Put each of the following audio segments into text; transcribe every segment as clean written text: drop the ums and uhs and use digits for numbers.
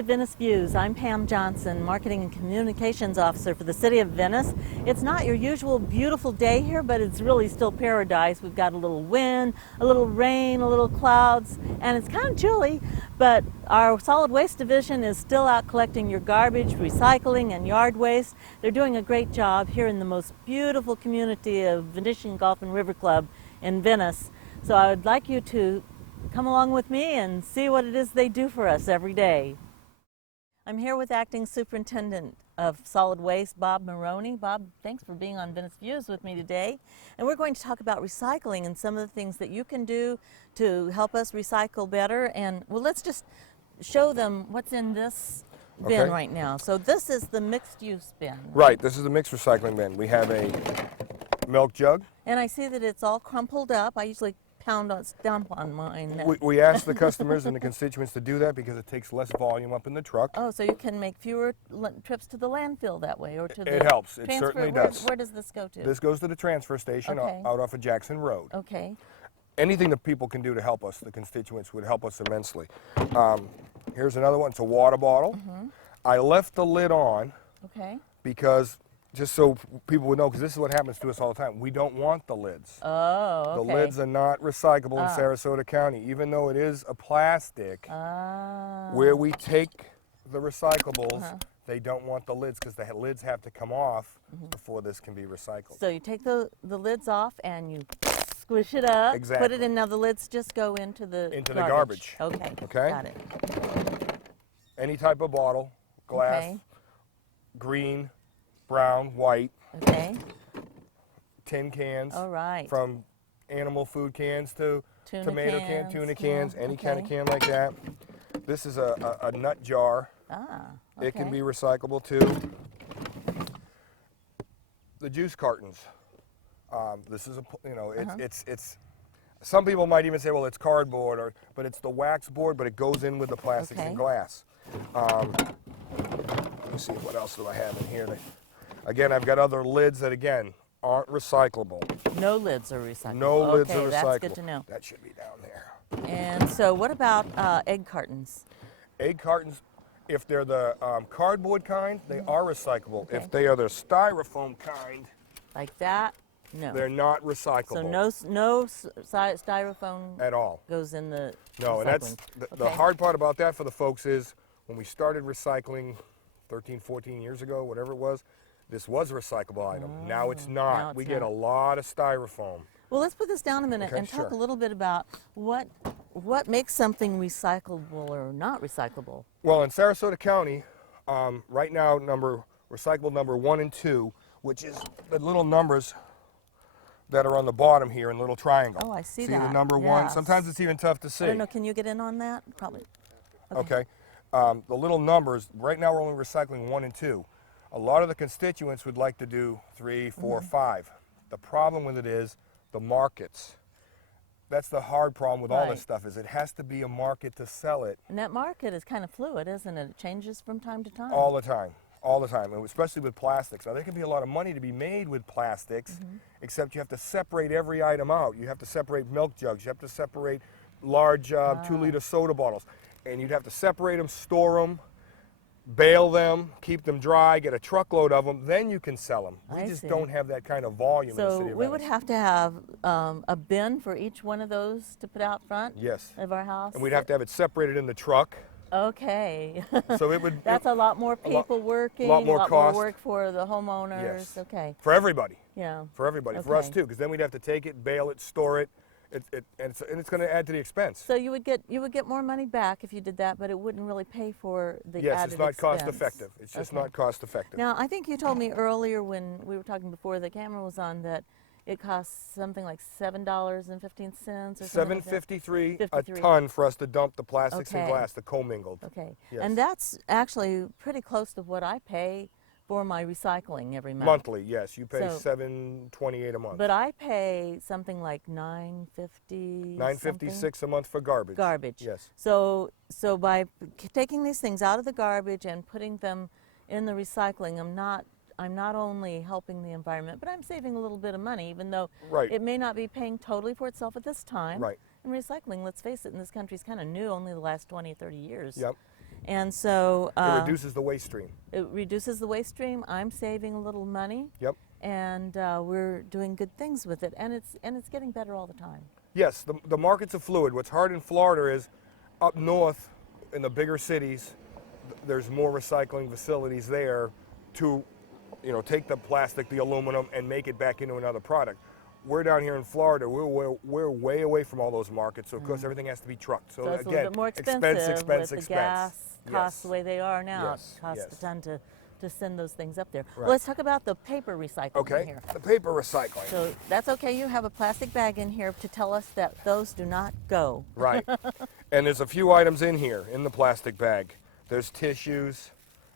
to Venice Views. I'm Pam Johnson, Marketing and Communications Officer for the City of Venice. It's not your usual beautiful day here, but it's really still paradise. We've got a little wind, a little rain, a little clouds, and it's kind of chilly, but our solid waste division is still out collecting your garbage, recycling, and yard waste. They're doing a great job here in the most beautiful community of Venetian Golf and River Club in Venice. So I would like you to come along with me and see what it is they do for us every day. I'm here with Acting Superintendent of Solid Waste, Bob Maroney. Bob, thanks for being on Venice Views with me today. And we're going to talk about recycling and some of the things that you can do to help us recycle better. And well, let's just show them what's in this bin right now. So this is the mixed use bin. Right, this is the mixed recycling bin. We have a milk jug. And I see that it's all crumpled up. I usually stomp on mine. We ask the customers and the constituents to do that because it takes less volume up in the truck. Oh, so you can make fewer trips to the landfill that way, or to the It helps. It transfer. certainly does. Where does this go to? This goes to the transfer station out off of Jackson Road. Okay. Anything that people can do to help us, the constituents, would help us immensely. Here's another one. It's a water bottle. I left the lid on because just so people would know, because this is what happens to us all the time. We don't want the lids. Oh, okay. The lids are not recyclable in Sarasota County, even though it is a plastic. Where we take the recyclables, they don't want the lids because the lids have to come off before this can be recycled. So you take the lids off and you squish it up, put it in. Now the lids just go into the garbage. Okay. Got it. Any type of bottle, glass, green, brown, white, tin cans, from animal food cans to tomato cans, tuna cans, any kind of can like that. This is a nut jar. It can be recyclable too. The juice cartons. This is it's. Some people might even say, well, it's cardboard, but it's the wax board, but it goes in with the plastics and glass. Let me see, what else do I have in here? Again, I've got other lids that, again, aren't recyclable. No lids are recyclable. No lids are recyclable. That's good to know. That should be down there. And so what about egg cartons? Egg cartons, if they're the cardboard kind, they are recyclable. If they are the styrofoam kind, like that, no. They're not recyclable. So no styrofoam at all goes in the No, recycling. And that's the hard part about that for the folks is when we started recycling 13, 14 years ago, whatever it was, this was a recyclable item. Now it's not. We get a lot of styrofoam. Well, let's put this down a minute and talk a little bit about what makes something recyclable or not recyclable. Well, in Sarasota County, right now, recyclable number 1 and 2, which is the little numbers that are on the bottom here in little triangle. Oh, I see that. See the number 1? Sometimes it's even tough to see. I don't know. Can you get in on that? Probably. Okay. The little numbers, right now we're only recycling 1 and 2. A lot of the constituents would like to do 3, 4, 5. The problem with it is the markets. That's the hard problem with all this stuff, is it has to be a market to sell it. And that market is kind of fluid, isn't it? It changes from time to time. All the time. All the time, and especially with plastics. Now, there can be a lot of money to be made with plastics, except you have to separate every item out. You have to separate milk jugs. You have to separate large 2-liter soda bottles. And you'd have to separate them, store them, bale them, keep them dry, get a truckload of them, then you can sell them. We just don't have that kind of volume in the city of Venice. So we would have to have a bin for each one of those to put out front of our house? And we'd have to have it separated in the truck. Okay. So it would. That's a lot more people working. A lot more cost. More work for the homeowners. Yes. Okay. For everybody. Yeah. For everybody. For us too, because then we'd have to take it, bale it, store it, and it's going to add to the expense. So you would get more money back if you did that, but it wouldn't really pay for the added Yes, it's not expense. cost effective. It's just not cost effective. Now, I think you told me earlier when we were talking before the camera was on that it costs something like $7.15 or something. $7.53 a ton for us to dump the plastics and glass, the commingled. Okay. Yes. And that's actually pretty close to what I pay for my recycling every month. Monthly, yes. You pay $7.28 a month. But I pay something like $9.50. $9.56 a month for garbage. Garbage. Yes. So by taking these things out of the garbage and putting them in the recycling, I'm not only helping the environment, but I'm saving a little bit of money, even though it may not be paying totally for itself at this time. Right. And recycling, let's face it, in this country is kind of new, only the last 20, 30 years. Yep. And so It reduces the waste stream. it reduces the waste stream. I'm saving a little money. Yep. And we're doing good things with it, and it's getting better all the time. Yes, the markets are fluid. What's hard in Florida is up north in the bigger cities, there's more recycling facilities there to, take the plastic, the aluminum, and make it back into another product. We're down here in Florida. We're way away from all those markets, so of course everything has to be trucked. So it's again, a little bit more expensive expense, with the gas costs Yes. the way they are now. Yes, It costs yes. a ton to send those things up there. Right. Well, let's talk about the paper recycling Okay, here. the paper recycling. So that's okay. You have a plastic bag in here to tell us that those do not go. Right. And there's a few items in here in the plastic bag. There's tissues,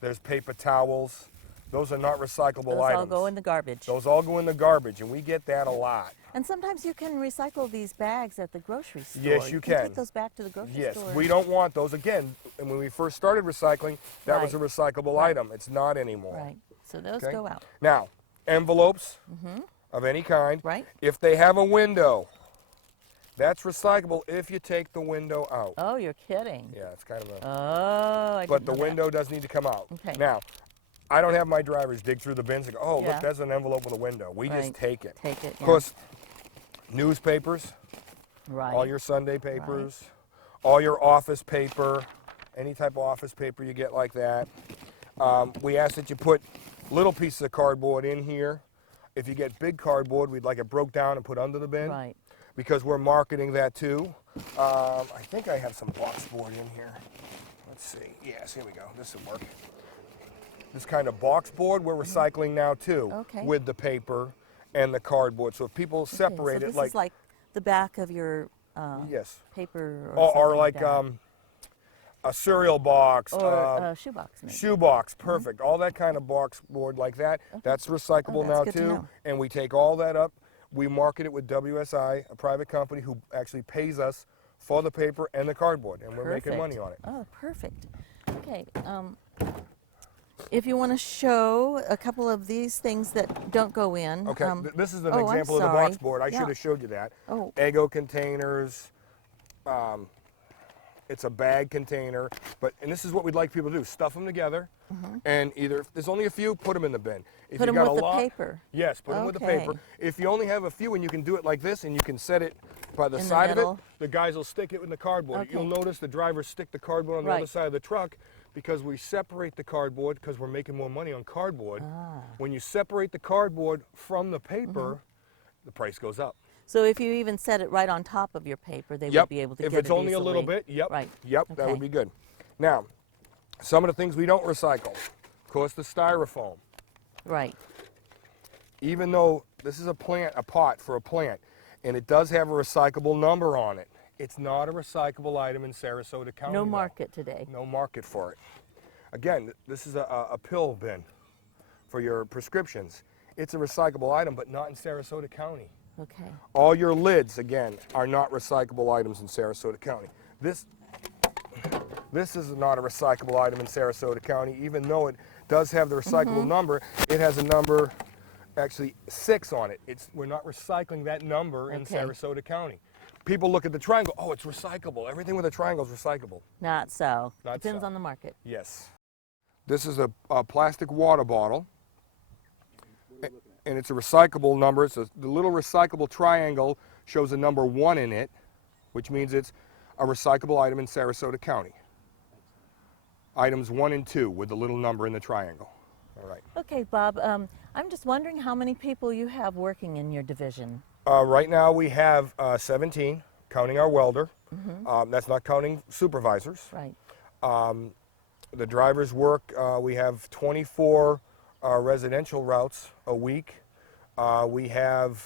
there's paper towels. Those are not recyclable Those items. all go in the garbage. Those all go in the garbage, and we get that a lot. And sometimes you can recycle these bags at the grocery store. Yes, you can can. take those back to the grocery Yes, store. we don't want those. Again, and when we first started recycling, that was a Right. recyclable Right. item. It's not anymore. Right. So those Okay? go out. Now, envelopes of any kind, Right. if they have a window, that's recyclable if you take the window out. Oh, you're kidding. Yeah, it's kind of a... Oh, I but didn't the know that. window does need to come out. Okay. Now, I don't have my drivers dig through the bins and go, oh, Yeah. look, there's an envelope with a window. We just Right. take it. Take it. Of yeah. course, newspapers, Right. all your Sunday papers, all your office paper, any type of office paper you get like that. We ask that you put little pieces of cardboard in here. If you get big cardboard, we'd like it broke down and put under the bin Right. because we're marketing that too. I think I have some box board in here. Let's see. Yes, here we go. This will work. This kind of box board we're recycling now too, Okay. with the paper and the cardboard. So if people Okay, separate so it this is like the back of your yes, paper or something like that. a cereal box, Or a shoebox maybe. shoe box, perfect. All that kind of box board like that, that's recyclable Oh, that's now good to too. know. And we take all that up, we market it with WSI, a private company who actually pays us for the paper and the cardboard, and we're making Perfect. money on it. Oh, perfect. Okay. If you want to show a couple of these things that don't go in. Okay, this is an oh, I'm example of the box sorry. board. I Yeah. should have showed you that. Oh. Eggo containers. It's a bag container, and this is what we'd like people to do: stuff them together, and either if there's only a few, put them in the bin. If Put you 'em got with a the lot, paper. Yes, put them with the Okay. paper. If you only have a few, and you can do it like this, and you can set it by the In the side of middle. it, the guys will stick it in the cardboard. Okay. You'll notice the drivers stick the cardboard on the other Right. side of the truck because we separate the cardboard because we're making more money on cardboard. Ah. When you separate the cardboard from the paper, the price goes up. So if you even set it right on top of your paper, they Yep. would be able to if get it's it only a little easily. bit, yep. Right. Yep, that Okay. would be good. Now, some of the things we don't recycle, of course, the styrofoam. Right. Even though this is a pot for a plant, and it does have a recyclable number on it, it's not a recyclable item in Sarasota County. No though. market today. No market for it. Again, this is a pill bin for your prescriptions. It's a recyclable item, but not in Sarasota County. Okay. All your lids, again, are not recyclable items in Sarasota County. This is not a recyclable item in Sarasota County, even though it does have the recyclable number. It has a number, actually 6 on it. We're not recycling that number in Okay. Sarasota County. People look at the triangle, oh, it's recyclable. Everything with a triangle is recyclable. Not so. Not Depends so. on the market. Yes. This is a plastic water bottle, and it's a recyclable number. The little recyclable triangle shows a number 1 in it, which means it's a recyclable item in Sarasota County. Items 1 and 2 with the little number in the triangle. All right. Okay, Bob. I'm just wondering how many people you have working in your division. Right now we have 17, counting our welder. That's not counting supervisors. Right. The drivers work, we have 24 residential routes a week. We have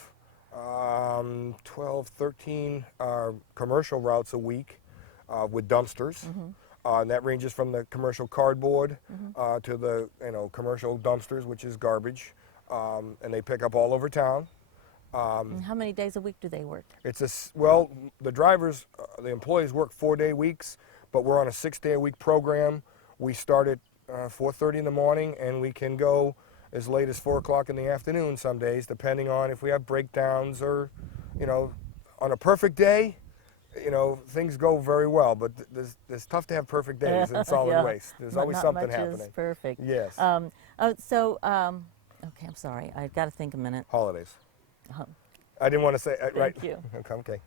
12, 13 commercial routes a week with dumpsters. And that ranges from the commercial cardboard to the commercial dumpsters, which is garbage. And they pick up all over town. And how many days a week do they work? Well, the drivers, the employees work 4-day weeks, but we're on a 6-day-a-week program. We start at 4:30 in the morning, and we can go as late as 4 o'clock in the afternoon some days, depending on if we have breakdowns or, on a perfect day, you know, things go very well, but there's tough to have perfect days in solid Yeah. waste. There's Not- always not something much happening. Is perfect. Yes. Okay, I'm sorry. I've got to think a minute. Holidays. Uh, I didn't want to say right. Thank you. Okay.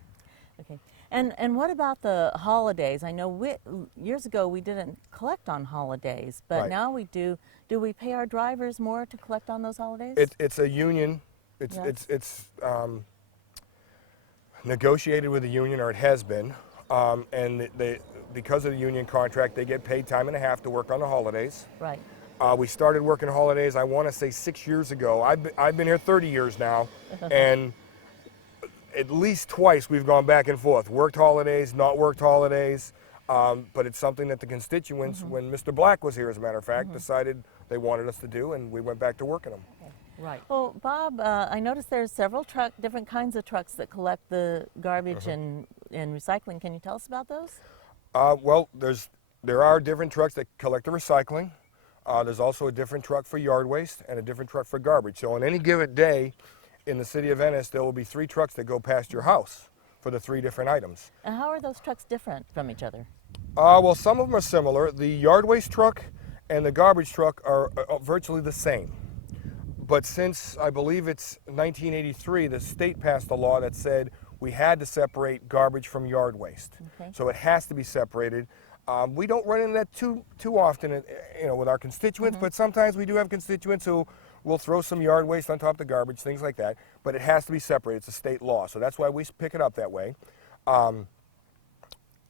Okay. And what about the holidays? I know years ago we didn't collect on holidays, but Right. now we do. Do we pay our drivers more to collect on those holidays? It's a union. Yes. It's negotiated with the union, or it has been, and they because of the union contract, they get paid time and a half to work on the holidays. Right. We started working holidays, I want to say 6 years ago. I've been here 30 years now, and at least twice we've gone back and forth. Worked holidays, not worked holidays, but it's something that the constituents, when Mr. Black was here, as a matter of fact, decided they wanted us to do, and we went back to working them. Right. Well, Bob, I noticed there's several different kinds of trucks that collect the garbage and recycling. Can you tell us about those? Well, there are different trucks that collect the recycling. There's also a different truck for yard waste and a different truck for garbage. So on any given day in the city of Venice, there will be 3 trucks that go past your house for the 3 different items. And how are those trucks different from each other? Well, some of them are similar. The yard waste truck and the garbage truck are virtually the same. But since I believe it's 1983, the state passed a law that said we had to separate garbage from yard waste. Okay. So it has to be separated. We don't run into that too often, you know, with our constituents, but sometimes we do have constituents who will throw some yard waste on top of the garbage, things like that. But it has to be separated. It's a state law, so that's why we pick it up that way.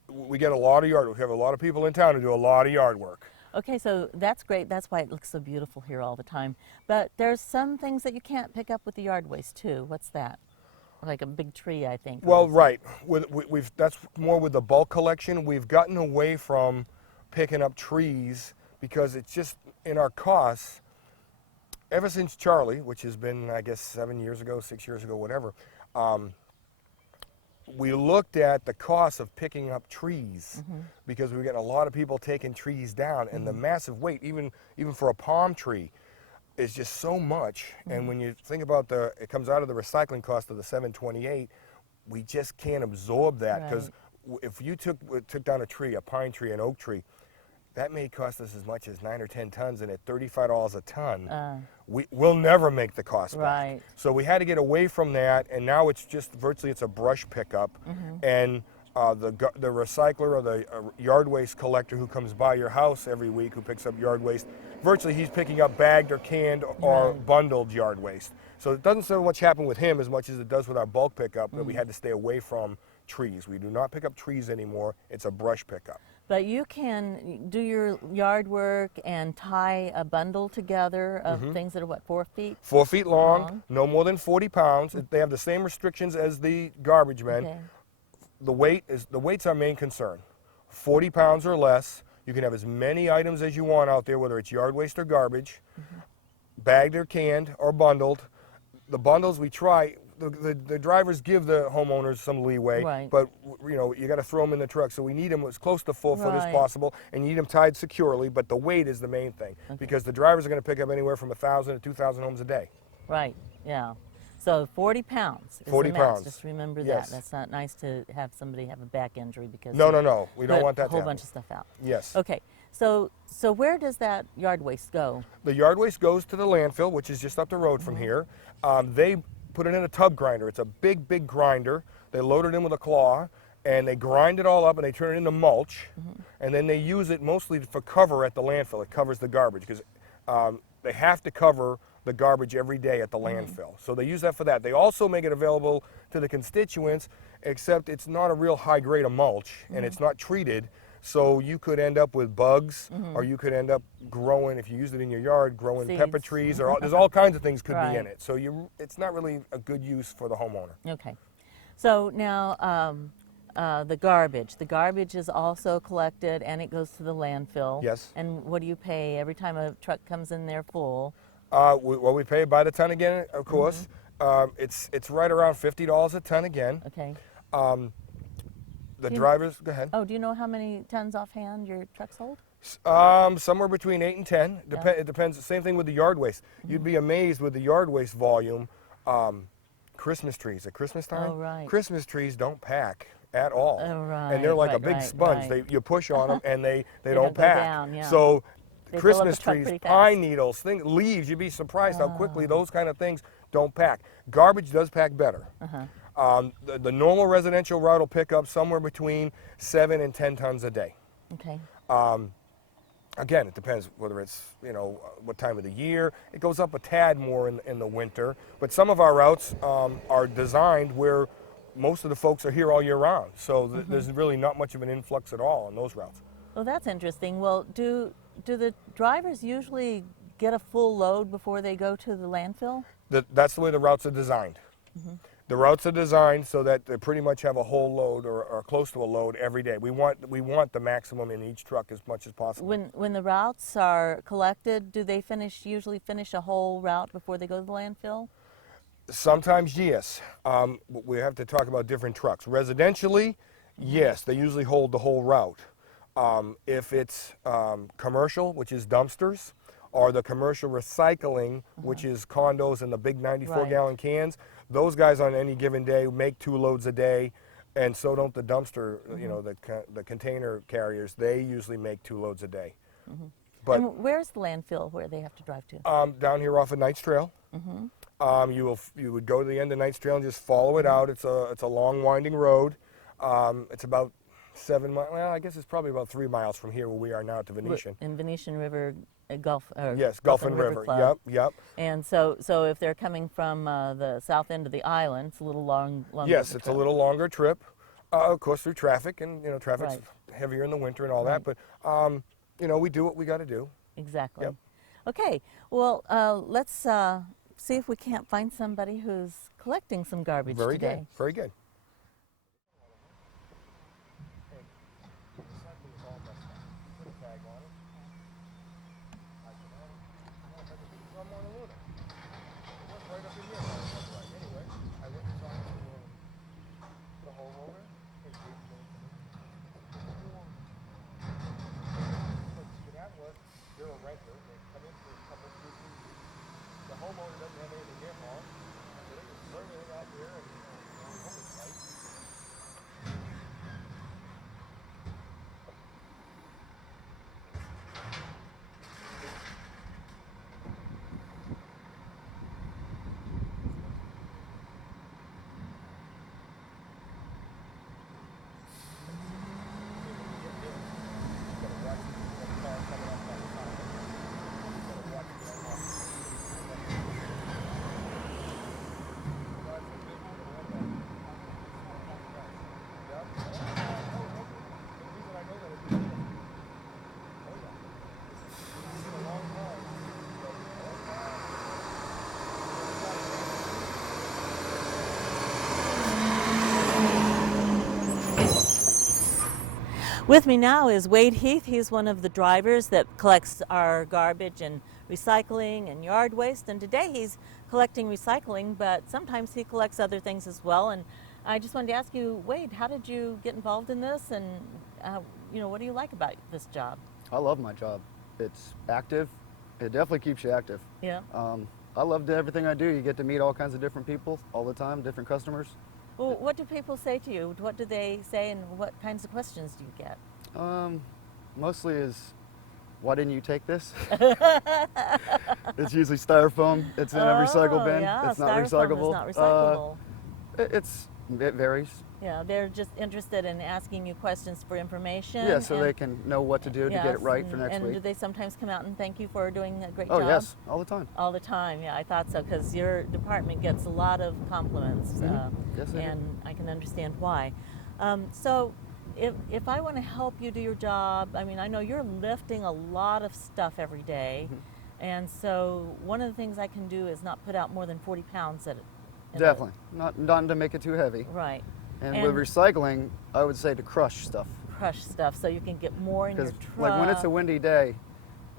We get a lot of yard work. We have a lot of people in town who do a lot of yard work. Okay, so that's great. That's why it looks so beautiful here all the time. But there's some things that you can't pick up with the yard waste too. What's that? Like a big tree, I think. Well, right. That's more with the bulk collection. We've gotten away from picking up trees because it's just in our costs. Ever since Charlie, which has been, I guess, 7 years ago, 6 years ago, whatever, we looked at the cost of picking up trees because we were getting a lot of people taking trees down, and the massive weight, even for a palm tree, is just so much. And when you think about it comes out of the recycling cost of the 728, we just can't absorb that because if you took down a tree, a pine tree, an oak tree, that may cost us as much as 9 or 10 tons, and at $35 a ton, we'll never make the cost back. So we had to get away from that, and now it's just virtually it's a brush pickup, and the recycler or the yard waste collector who comes by your house every week who picks up yard waste, virtually he's picking up bagged or canned or bundled yard waste. So it doesn't so much happen with him as much as it does with our bulk pickup that we had to stay away from trees. We do not pick up trees anymore. It's a brush pickup. But you can do your yard work and tie a bundle together of things that are, what, 4 feet? 4 feet long, no more than 40 pounds. They have the same restrictions as the garbage men. Okay. The weight's our main concern. 40 pounds or less. You can have as many items as you want out there, whether it's yard waste or garbage, bagged or canned or bundled. The bundles we try. The drivers give the homeowners some leeway, but you know you got to throw them in the truck. So we need them as close to full foot as possible, and you need them tied securely. But the weight is the main thing because the drivers are going to pick up anywhere from 1,000 to 2,000 homes a day. Right. Yeah. So 40 pounds. Is 40 the max. pounds. Just remember Yes. that. That's not nice to have somebody have a back injury because No. We don't want that a whole to happen. bunch of stuff out. Yes. Okay. So where does that yard waste go? The yard waste goes to the landfill, which is just up the road from here. They put it in a tub grinder. It's a big grinder. They load it in with a claw, and they grind it all up, and they turn it into mulch, and then they use it mostly for cover at the landfill. It covers the garbage because they have to cover the garbage every day at the landfill. So they use that for that. They also make it available to the constituents, except it's not a real high grade of mulch, and it's not treated. So you could end up with bugs, or you could end up growing, if you used it in your yard, growing Seeds. pepper trees, or there's all kinds of things could be in it. So it's not really a good use for the homeowner. Okay. So now the garbage. The garbage is also collected and it goes to the landfill. Yes. And what do you pay every time a truck comes in there full? We pay by the ton again, of course. It's right around $50 a ton again. Okay. The drivers, go ahead. Oh, do you know how many tons offhand your trucks hold? Somewhere between 8 and 10. It depends. Same thing with the yard waste. You'd be amazed with the yard waste volume. Christmas trees at Christmas time. Oh, right. Christmas trees don't pack at all. Oh, And they're like right, a big right, sponge. right. You push on them and they They don't don't go pack. down, yeah. So They fill up Christmas the truck trees, pretty pine fast. needles, leaves, you'd be surprised how quickly Oh. those kind of things don't pack. Garbage does pack better. The normal residential route will pick up somewhere between 7 and 10 tons a day. Okay. Again, it depends whether it's, what time of the year. It goes up a tad more in the winter, but some of our routes are designed where most of the folks are here all year round. So there's really not much of an influx at all on those routes. Well, that's interesting. Well, do the drivers usually get a full load before they go to the landfill? That's the way the routes are designed. The routes are designed so that they pretty much have a whole load or close to a load every day. We want the maximum in each truck as much as possible. When the routes are collected, do they usually finish a whole route before they go to the landfill? Sometimes, yes. We have to talk about different trucks. Residentially, yes, they usually hold the whole route. If it's commercial, which is dumpsters, or the commercial recycling, which is condos and the big 94-gallon cans, those guys on any given day make 2 loads a day, and so don't the dumpster, the container carriers. They usually make 2 loads a day. But and where's the landfill where they have to drive to? down here off of Knights Trail. You would go to the end of Knights Trail and just follow it out. It's a long winding road. It's about 7 miles. Well, I guess it's probably about 3 miles from here where we are now to Venetian. In Venetian River Gulf. Yes, Gulf and River. Club. Yep. And so if they're coming from the south end of the island, it's a little longer. Yes, of a it's trip. a little longer trip. Of course, through traffic, and traffic's heavier in the winter and all that. But we do what we got to do. Exactly. Yep. Okay. Well, let's see if we can't find somebody who's collecting some garbage Very today. good. Very good. With me now is Wade Heath. He's one of the drivers that collects our garbage and recycling and yard waste. And today he's collecting recycling, but sometimes he collects other things as well. And I just wanted to ask you, Wade, how did you get involved in this? And what do you like about this job? I love my job. It's active. It definitely keeps you active. Yeah. I love everything I do. You get to meet all kinds of different people all the time, different customers. Well, what do people say to you? What do they say, and what kinds of questions do you get? Mostly is, why didn't you take this? It's usually styrofoam. It's in a recycle bin. Yeah, it's not styrofoam recyclable. is not recyclable. It varies. Yeah, they're just interested in asking you questions for information. Yeah, so they can know what to do to get it right for next and week. do they sometimes come out and thank you for doing a great Oh, job? yes, all the time. All the time, yeah, I thought so, because your department gets a lot of compliments, Yes, they do. and I can understand why. So if I want to help you do your job, I mean, I know you're lifting a lot of stuff every day, and so one of the things I can do is not put out more than 40 pounds at it. Definitely. Not to make it too heavy. Right. And with recycling, I would say to crush stuff. Crush stuff so you can get more in your Because truck. like when it's a windy day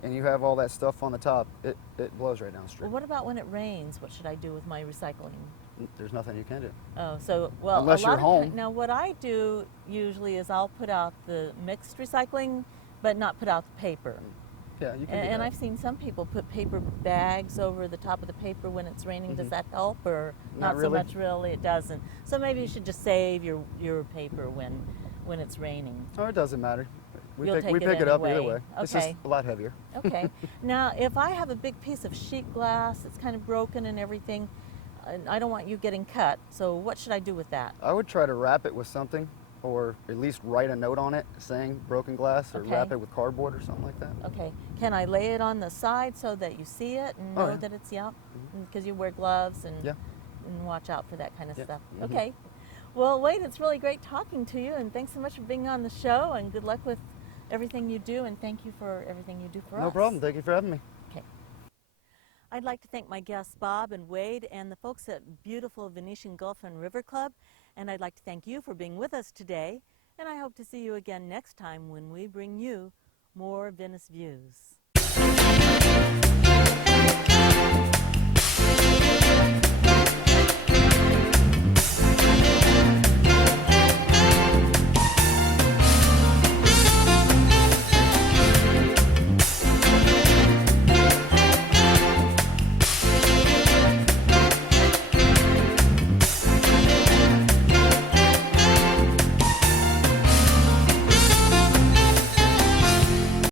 and you have all that stuff on the top, it blows right down the street. Well, what about when it rains? What should I do with my recycling? There's nothing you can do. Oh, so, well, Unless a lot you're home. Now, what I do usually is I'll put out the mixed recycling, but not put out the paper. Yeah, you can do And that. I've seen some people put paper bags over the top of the paper when it's raining. Does that help, or Not so really. much? Really, it doesn't. So maybe you should just save your paper when it's raining. Oh, it doesn't matter. You'll We take pick it it up either anyway. way. It's just Okay. a lot heavier. Okay. Now, if I have a big piece of sheet glass that's kind of broken and everything, and I don't want you getting cut, so what should I do with that? I would try to wrap it with something, or at least write a note on it saying broken glass, or Okay. wrap it with cardboard or something like that. Okay. Can I lay it on the side so that you see it and Oh, know yeah. that it's, yeah? Because you wear gloves and, Yeah. and watch out for that kind of Yeah. stuff. Mhm. Okay. Well, Wade, it's really great talking to you, and thanks so much for being on the show, and good luck with everything you do, and thank you for everything you do for us. No problem. Thank you for having me. Okay. I'd like to thank my guests Bob and Wade and the folks at beautiful Venetian Gulf and River Club, and I'd like to thank you for being with us today, and I hope to see you again next time when we bring you more Venice views.